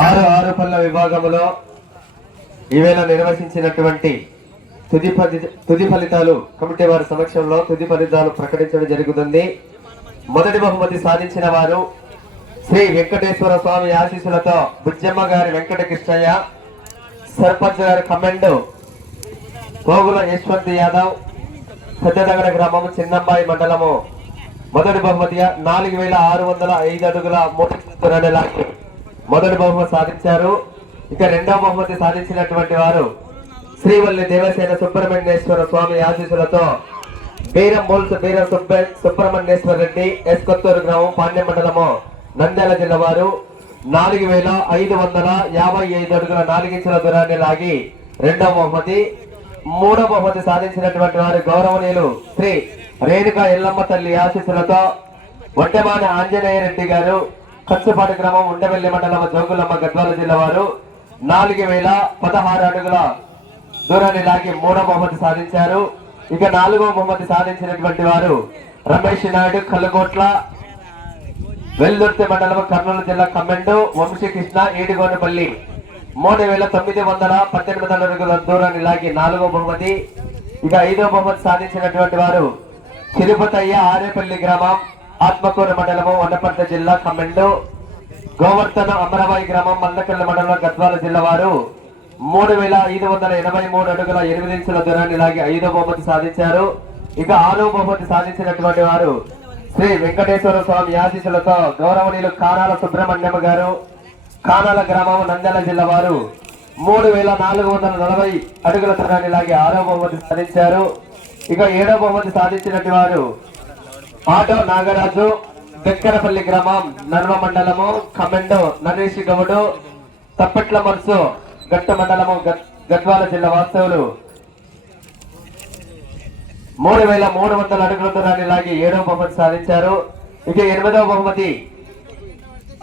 ఆరు ఆరు పళ్ళ విభాగంలో ఈవేళ నిర్వహించినటువంటి తుది తుది ఫలితాలు కమిటీ వారి సమక్షంలో తుది ఫలితాలు ప్రకటించడం జరుగుతుంది. మొదటి బహుమతి సాధించిన వారు శ్రీ వెంకటేశ్వర స్వామి ఆశీస్సులతో బుజ్జమ్మ గారి వెంకట కృష్ణయ్య సర్పంచ్ గారి కమెండు గోగుల యశ్వంత్ యాదవ్ పెద్దదగడ గ్రామం చిన్నంబాయి మండలము మొదటి బహుమతిగా నాలుగు వేల ఆరు వందల ఐదు అడుగుల మూడు లాగి మొదటి బహుమతి సాధించారు. ఇక రెండవ బహుమతి సాధించినటువంటి వారు శ్రీవల్లి దేవసేన సుబ్రహ్మణ్యేశ్వర స్వామి ఆశీస్సులతో బీరం బోల్స్ బీరం సుబ్బ సుబ్రహ్మణ్యేశ్వర రెడ్డి ఎస్ కొత్తూరు గ్రామం పాండ్య మండలము నంద్యాల జిల్లా వారు నాలుగు వేల ఐదు వందల యాభై ఐదు అడుగుల నాలుగించుల దూరాన్ని లాగి రెండవ బహుమతి మూడవ బహుమతి సాధించినటువంటి వారు గౌరవనీయులు శ్రీ రేణుక ఎల్లమ్మ తల్లి ఆశీస్సులతో ఒంటెమాన ఆంజనేయ రెడ్డి గారు కచ్చుపాటి గ్రామం ఉండవెల్లి మండలం జోగులమ్మ గద్వాల జిల్లా వారు నాలుగు వేల పదహారు అడుగుల దూరాన్ని లాగి మూడో బహుమతి సాధించారు. ఇక నాలుగో బహుమతి సాధించినటువంటి వారు రమేష్ నాయుడు కల్లుకోట్ల వెల్దుర్తి మండలం కర్నూలు జిల్లా కమ్మెండు వంశీకృష్ణ ఏడుగోనపల్లి. మూడు వేల తొమ్మిది వందల పద్దెనిమిది అడుగుల దూరాన్ని లాగి నాలుగో బహుమతి ఇక ఐదో బహుమతి సాధించినటువంటి వారు తిరుపతయ్య ఆరేపల్లి గ్రామం ఆత్మకూరు మండలము వనపర్తి జిల్లా కమ్మెండు గోవర్ధన అమరవాయి గ్రామం మల్లకల్లి మండలం గద్వాల జిల్లా వారు మూడు వేల ఐదు వందల ఎనభై మూడు అడుగుల ఎనిమిది ఇంచుల దూరాన్ని లాగి ఐదో బహుమతి సాధించారు. ఇక ఆరో బహుమతి సాధించినటువంటి వారు శ్రీ వెంకటేశ్వర స్వామి ఆశీస్సులతో గౌరవనీయులు కానాల సుబ్రహ్మణ్యం గారు కానాల గ్రామం నంద్యాల జిల్లా వారు మూడు వేల నాలుగు వందల నలభై అడుగుల దూరాన్ని లాగి ఆరో బహుమతి సాధించారు. ఇక ఏడో బహుమతి సాధించినటువంటి వారు ఆటో నాగరాజు దక్కరపల్లి గ్రామం నర్మ మండలము కమెండో నరేష్ గౌడు తప్పట్ల మనసు గట్ట మండలము గద్వాల జిల్లా వాస్తవులు. మూడు వేల మూడు వందల అడుగుల దూరాన్ని లాగి ఏడవ బహుమతి సాధించారు. ఇక ఎనిమిదవ బహుమతి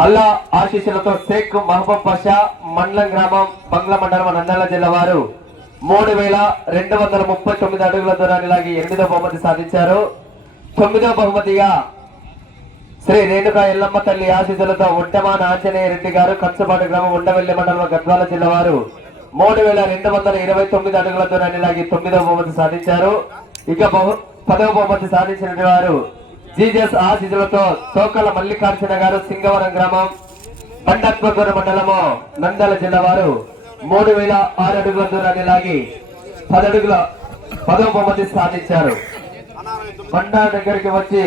అల్లా ఆశీస్సులతో షేక్ మహబూబ్ పాషా మండలం గ్రామం బంగ్లా మండలం నంద్యాల జిల్లా వారు. మూడు వేల రెండు వందల ముప్పై తొమ్మిది అడుగుల దూరాన్ని లాగి ఎనిమిదవ బహుమతి సాధించారు. తొమ్మిదవ బహుమతిగా శ్రీ రేణుక ఎల్లమ్మ తల్లి ఆశీసులతో ఒంటమాన ఆంజనేయ రెడ్డి గారు కచ్చపాటు గ్రామం ఉండవెల్లి మండలం గద్వాల జిల్లా వారు మూడు వేల రెండు వందల ఇరవై తొమ్మిది అడుగుల దూరాన్ని లాగి తొమ్మిదవ బహుమతి సాధించారు. ఇక బహు పదవ బహుమతి సాధించిన వారు జీజస్ ఆశీసులతో తోకల మల్లికార్జున గారు సింగవరం గ్రామం పండత్మకూరు మండలము నందల జిల్లా వారు. మూడు వేల ఆరు అడుగుల దూరాన్ని లాగి పదడుగుల పదవ బహుమతి సాధించారు. బండా దగ్గరికి వచ్చి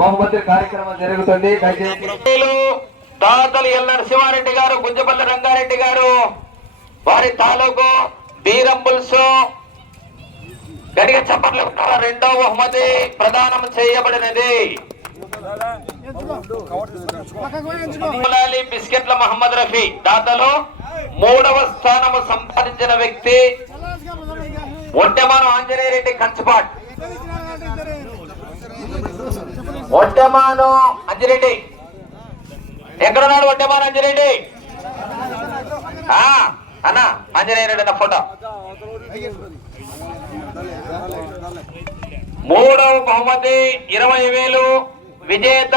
బహుమతి కార్యక్రమం జరుగుతుంది. దాతలు ఎల్ నరసింహారెడ్డి గారు గుంజపల్లి రంగారెడ్డి గారు వారి తాలూకు బీరం పులుసు గడిగ చప్పట్లు కొట్టాల? రెండో బహుమతి ప్రదానం చేయబడినది. బిస్కెట్ల మహమ్మద్ రఫీ. దాతలు మూడవ స్థానము సంపాదించిన వ్యక్తి ఒంటెమాను ఆంజనేయ రెడ్డి కంచపాట్ ఒంటెమాను అంజిరెడ్డి ఎక్కడున్నాడు ఒంటెమాను అంజిరెడ్డి ఆ, అన్న ఆంజనేయ రెడ్డి అన్న ఫోటో. మూడవ బహుమతి ఇరవై వేలు విజేత.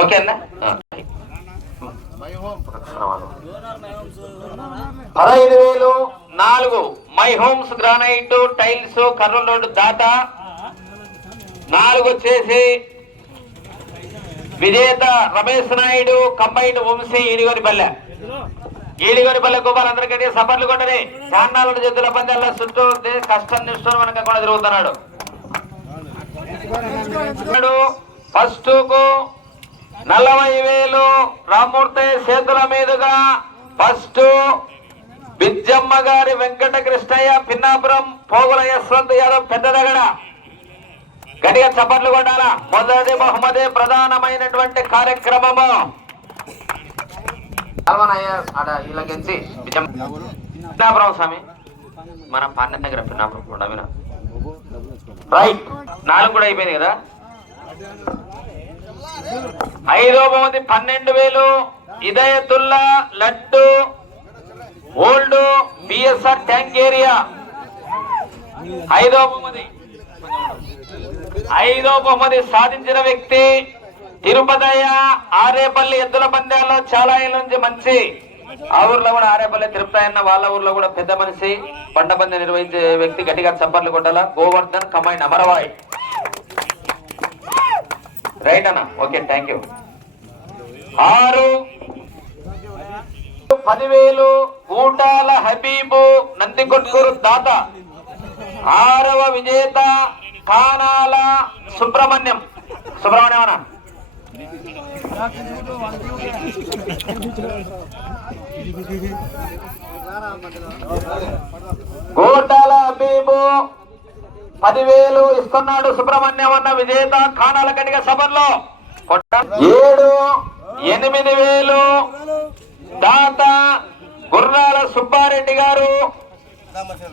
ఓకే అన్న? పదహైదు వేలు నాలుగు my homes granite tiles Kurnool road దాత నాలుగు వచ్చేసి విజేత రమేష్ నాయుడు కంబైన్డ్ వంశీ ఈడిగోనిపల్లె ఈడిగోనిపల్లె గోపాల్ అందరికంటే సపర్లు కొట్టని చాన్నాళ్ళ చేతుల పందాల చుట్టూ కష్టం నిష్ఠం మనక కూడా తిరుగుతున్నాడు. ఫస్ట్కు నలభై వేలు రామూర్తి చేతుల మీదుగా ఫస్ట్ బిజ్జమ్మ గారి వెంకట కృష్ణయ్య పిన్నాపురం పోగుల యశ్వంత్ యాదవ్ పెద్దదగడ. గడియ చప్పట్లు కొట్టాలా? మొదటి బహుమతి ప్రధానమైనటువంటి కార్యక్రమము. పిన్నాపురం స్వామి. మన పాండ్య దగ్గర పిన్నాపురం కూడా రైట్. నాలుగు కూడా అయిపోయింది కదా? ఐదో బహుమతి పన్నెండు వేలు. Hidayatullah laddu. Old BSR tank area. ఐదో బహుమతి. ఐదో బహుమతి సాధించిన వ్యక్తి తిరుపతయ్య ఆరేపల్లి ఎద్దుల పందాల్లో చాలా ఏళ్ళ నుంచి మంచి. ఆ ఊర్లో కూడా ఆరేపల్లి తిరుపతయ్యన్న వాళ్ళ ఊర్లో కూడా పెద్ద మనిషి బండ పంది నిర్వహించే వ్యక్తి గట్టిగా చప్పట్లు కొట్టాల? గోవర్ధన్ కమాండ్ అమరవాయి రైట్ అన్న ఓకే థ్యాంక్ యూ ఆరు. పదివేలు గూటాల హబీబు నందికొట్కూరు దాత. ఆరవ విజేత కానాల సుబ్రహ్మణ్యం. సుబ్రహ్మణ్యం అన్న. గోటాల పదివేలు ఇస్తున్నాడు సుబ్రహ్మణ్యం అన్న విజేత ఖానాల కటిక సభల్లో. ఏడు ఎనిమిది వేలు. దాత గుర్రాల సుబ్బారెడ్డి గారు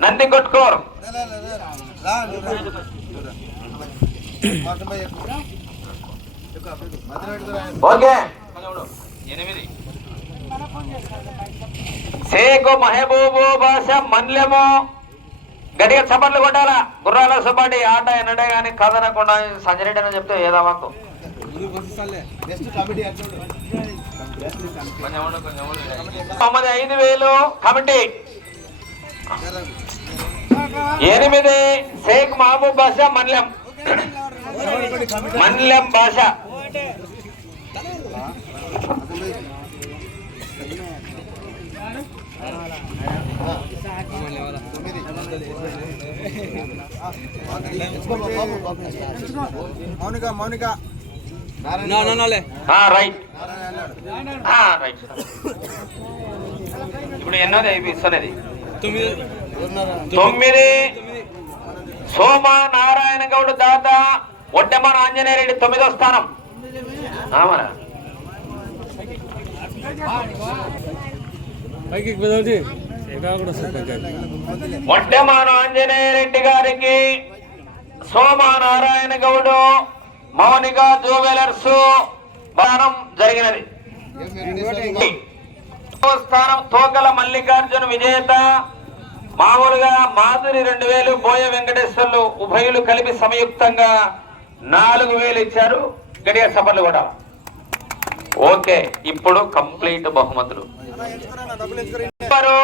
నంది కొట్టుకోరు ఓకే. షేకు మహబూబు భాష మన్లెము గట్టిగా చప్పట్లు కొట్టాలా? గుర్రాల సుబ్బాడి ఆట ఎన్నడే కానీ కదనకుండా సంజరెడ్డి అని చెప్తే ఏదా మాకు తొమ్మిది ఐదు వేలు కమిటీ. ఎనిమిది షేక్ మహబూబ్ భాష మన్లెం మన్లెం భాష మౌనిక మౌనిక. ఆ, రైట్. ఆ, రైట్. ఇప్పుడు ఎన్నోది ఇస్తున్నది తొమ్మిది. సోమ నారాయణ గౌడ్ దాత ఒడ్డమన ఆంజనేయ రెడ్డి తొమ్మిదో స్థానం. ఆ, మరి. ఆంజనేయ రెడ్డి గారికి సోమ నారాయణ గౌడు మౌనిక జూవెలర్స్ బాణం జరిగినది. స్థానం తోకల మల్లికార్జున విజేత మామూలుగా మాధురి రెండు వేలు బోయ వెంకటేశ్వర్లు ఉభయులు కలిపి సంయుక్తంగా నాలుగు వేలు ఇచ్చారు. గడియ సభలు కూడా. ఓకే ఇప్పుడు కంప్లీట్ బహుమతులు. డబ్బులు ఎంచుకోరా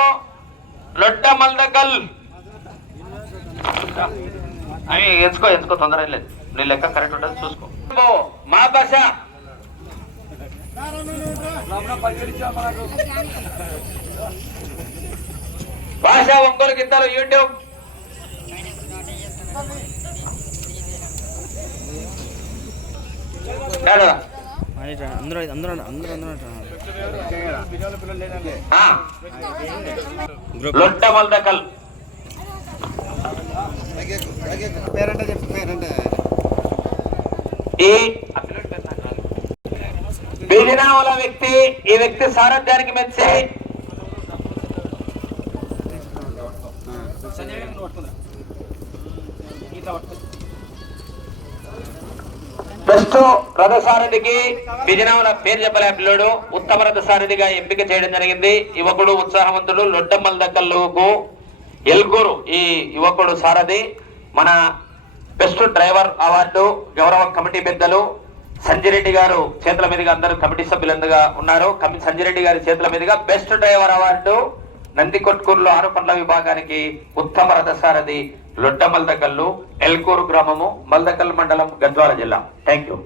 అవి ఎంచుకో ఎంచుకో తొందర లేదు నీ లెక్క కరెక్ట్ ఉంటుంది చూసుకో. మా భాష భాష ఒంగోలు గిద్దలు యూట్యూబ్. అందరూ అందరూ అందరూ అందరూ ఆ. లొడ్డ ఈ బీజనామల వ్యక్తి ఈ వ్యక్తి సారథ్యానికి మెచ్చి రథ రథసారథికి బిజనామల పేరు చెప్పలే పిల్లోడు ఉత్తమ రథసారథిగా ఎంపిక చేయడం జరిగింది. యువకుడు ఉత్సాహవంతుడు లొడ్డమ్మల దగ్గరకు ఎల్గూరు ఈ యువకుడు సారథి. మన బెస్ట్ డ్రైవర్ అవార్డు గౌరవ కమిటీ పెద్దలు సంజిరెడ్డి గారు చేతుల మీదుగా అందరూ కమిటీ సభ్యులందుగా ఉన్నారు. కమి- సంజిరెడ్డి గారి చేతుల మీదుగా బెస్ట్ డ్రైవర్ అవార్డు నందికొట్కూరులో ఆరు పండ్ల విభాగానికి ఉత్తమ రథసారథి లొడ్డ మల్దకల్లు ఎల్కూరు గ్రామము మల్దకల్ మండలం గద్వాల జిల్లా. Thank you